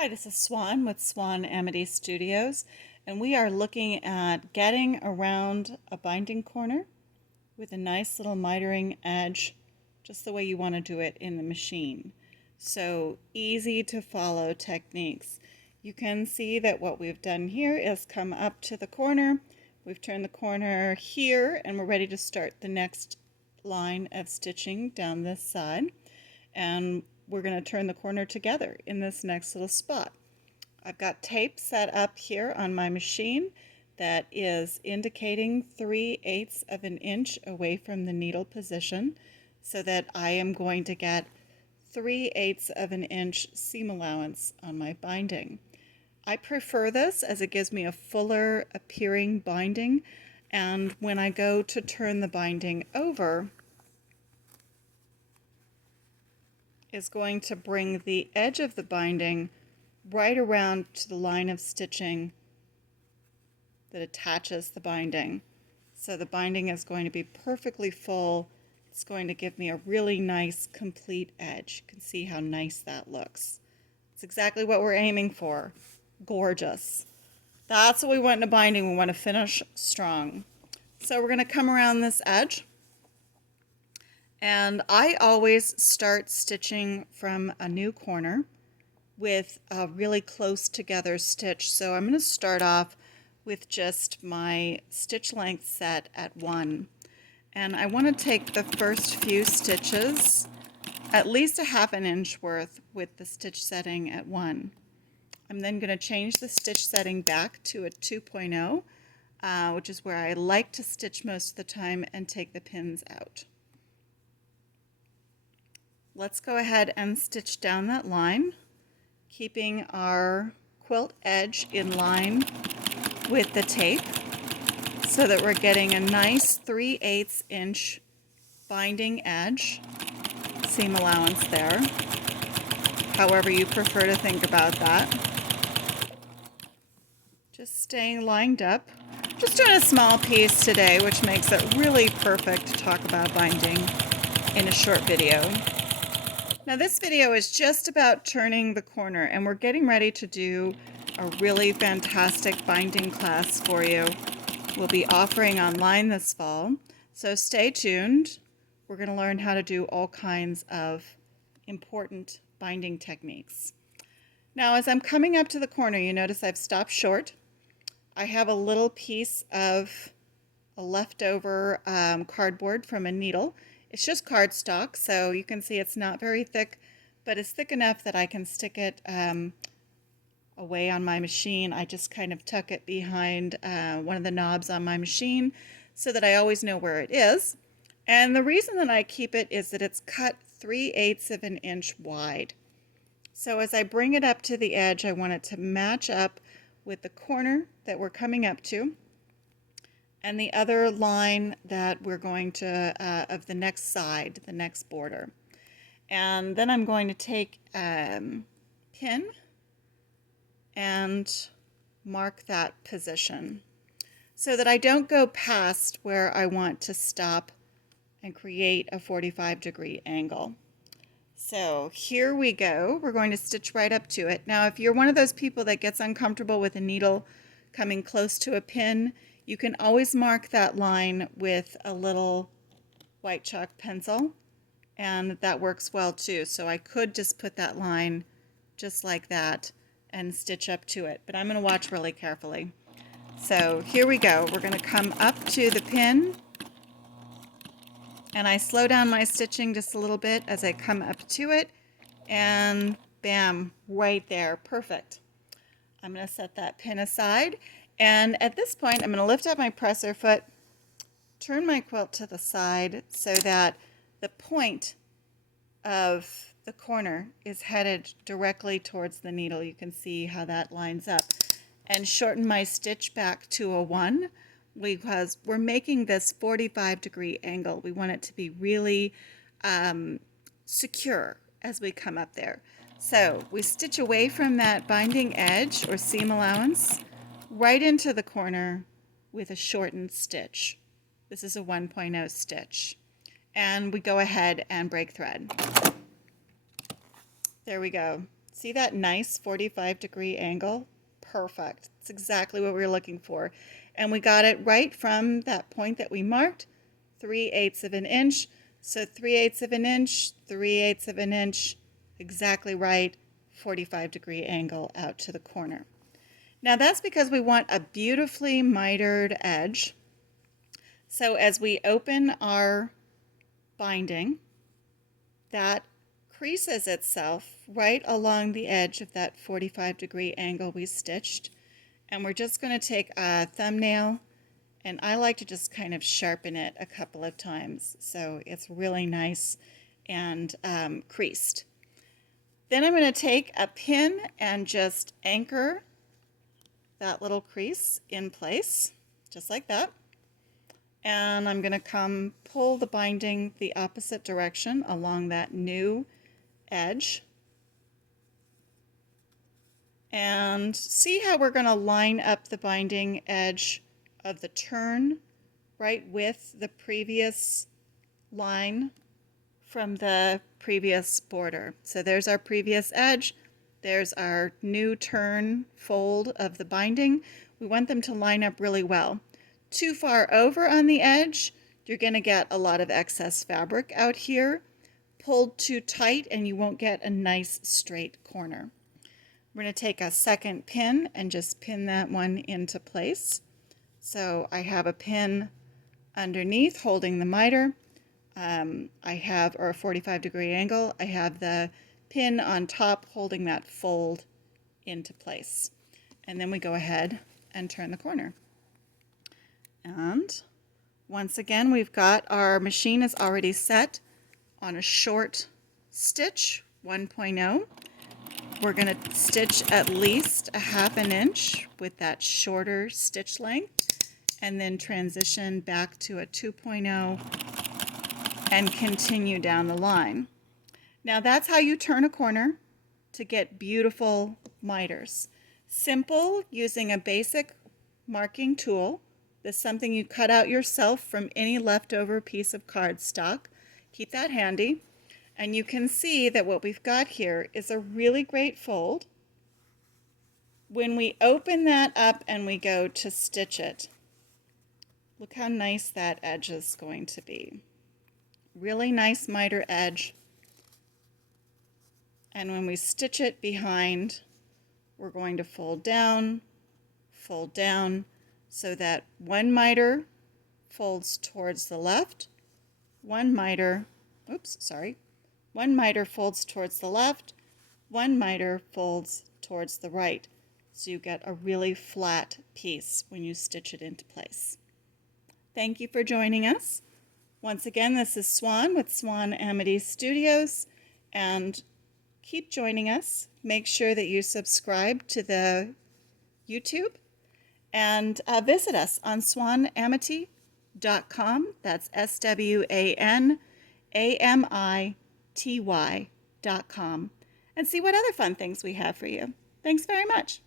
Hi, this is Swan with Swan Amity Studios, and we are looking at getting around a binding corner with a nice little mitering edge, just the way you want to do it in the machine. So easy to follow techniques. You can see that what we've done here is come up to the corner. We've turned the corner here, and we're ready to start the next line of stitching down this side. And we're going to turn the corner together in this next little spot. I've got tape set up here on my machine that is indicating 3/8 of an inch away from the needle position, so that I am going to get 3/8 of an inch seam allowance on my binding. I prefer this as it gives me a fuller appearing binding, and when I go to turn the binding over, is going to bring the edge of the binding right around to the line of stitching that attaches the binding. So the binding is going to be perfectly full. It's going to give me a really nice complete edge. You can see how nice that looks. It's exactly what we're aiming for. Gorgeous. That's what we want in a binding. We want to finish strong. So we're going to come around this edge. And I always start stitching from a new corner with a really close together stitch. So I'm going to start off with just my stitch length set at 1. And I want to take the first few stitches, at least a 1/2 inch worth, with the stitch setting at 1. I'm then going to change the stitch setting back to a 2.0, which is where I like to stitch most of the time, and take the pins out. Let's go ahead and stitch down that line, keeping our quilt edge in line with the tape so that we're getting a nice 3/8 inch binding edge, seam allowance there, however you prefer to think about that. Just staying lined up. Just doing a small piece today, which makes it really perfect to talk about binding in a short video. Now this video is just about turning the corner, and we're getting ready to do a really fantastic binding class for you. We'll be offering online this fall, so stay tuned. We're going to learn how to do all kinds of important binding techniques. Now as I'm coming up to the corner, you notice I've stopped short. I have a little piece of a leftover cardboard from a needle. It's just cardstock, so you can see it's not very thick, but it's thick enough that I can stick it away on my machine. I just kind of tuck it behind one of the knobs on my machine so that I always know where it is. And the reason that I keep it is that it's cut 3/8 of an inch wide. So as I bring it up to the edge, I want it to match up with the corner that we're coming up to, and the other line that we're going to, of the next side, the next border. And then I'm going to take a pin and mark that position so that I don't go past where I want to stop and create a 45-degree angle. So here we go. We're going to stitch right up to it. Now if you're one of those people that gets uncomfortable with a needle coming close to a pin, you can always mark that line with a little white chalk pencil, and that works well too. So I could just put that line just like that and stitch up to it, but I'm going to watch really carefully. So here we go. We're going to come up to the pin, and I slow down my stitching just a little bit as I come up to it, and bam, right there, perfect. I'm going to set that pin aside, and at this point I'm going to lift up my presser foot, turn my quilt to the side so that the point of the corner is headed directly towards the needle. You can see how that lines up, and shorten my stitch back to a 1 because we're making this 45-degree angle. We want it to be really secure as we come up there. So we stitch away from that binding edge or seam allowance right into the corner with a shortened stitch. This is a 1.0 stitch. And we go ahead and break thread. There we go. See that nice 45-degree angle? Perfect. It's exactly what we were looking for. And we got it right from that point that we marked, 3/8 of an inch. So 3/8 of an inch, 3/8 of an inch, exactly right, 45-degree angle out to the corner. Now that's because we want a beautifully mitered edge. So as we open our binding, that creases itself right along the edge of that 45-degree angle we stitched. And we're just going to take a thumbnail, and I like to just kind of sharpen it a couple of times so it's really nice and creased. Then I'm going to take a pin and just anchor that little crease in place, just like that. And I'm going to come pull the binding the opposite direction along that new edge. And see how we're going to line up the binding edge of the turn right with the previous line from the previous border. So there's our previous edge. There's our new turn fold of the binding. We want them to line up really well. Too far over on the edge, you're going to get a lot of excess fabric out here. Pulled too tight and you won't get a nice straight corner. We're going to take a second pin and just pin that one into place. So I have a pin underneath holding the miter. I have, or a 45-degree angle, I have the pin on top holding that fold into place. And then we go ahead and turn the corner. And once again, we've got our machine is already set on a short stitch, 1.0. We're going to stitch at least 1/2 inch with that shorter stitch length, and then transition back to a 2.0 and continue down the line. Now that's how you turn a corner to get beautiful miters. Simple, using a basic marking tool. This is something you cut out yourself from any leftover piece of cardstock. Keep that handy. And you can see that what we've got here is a really great fold. When we open that up and we go to stitch it, look how nice that edge is going to be. Really nice miter edge. And when we stitch it behind, we're going to fold down, so that one miter folds towards the left, one miter folds towards the left, one miter folds towards the right. So you get a really flat piece when you stitch it into place. Thank you for joining us. Once again, this is Swan with Swan Amity Studios, and keep joining us. Make sure that you subscribe to the YouTube and visit us on swanamity.com. That's SWANAMITY.com, and see what other fun things we have for you. Thanks very much.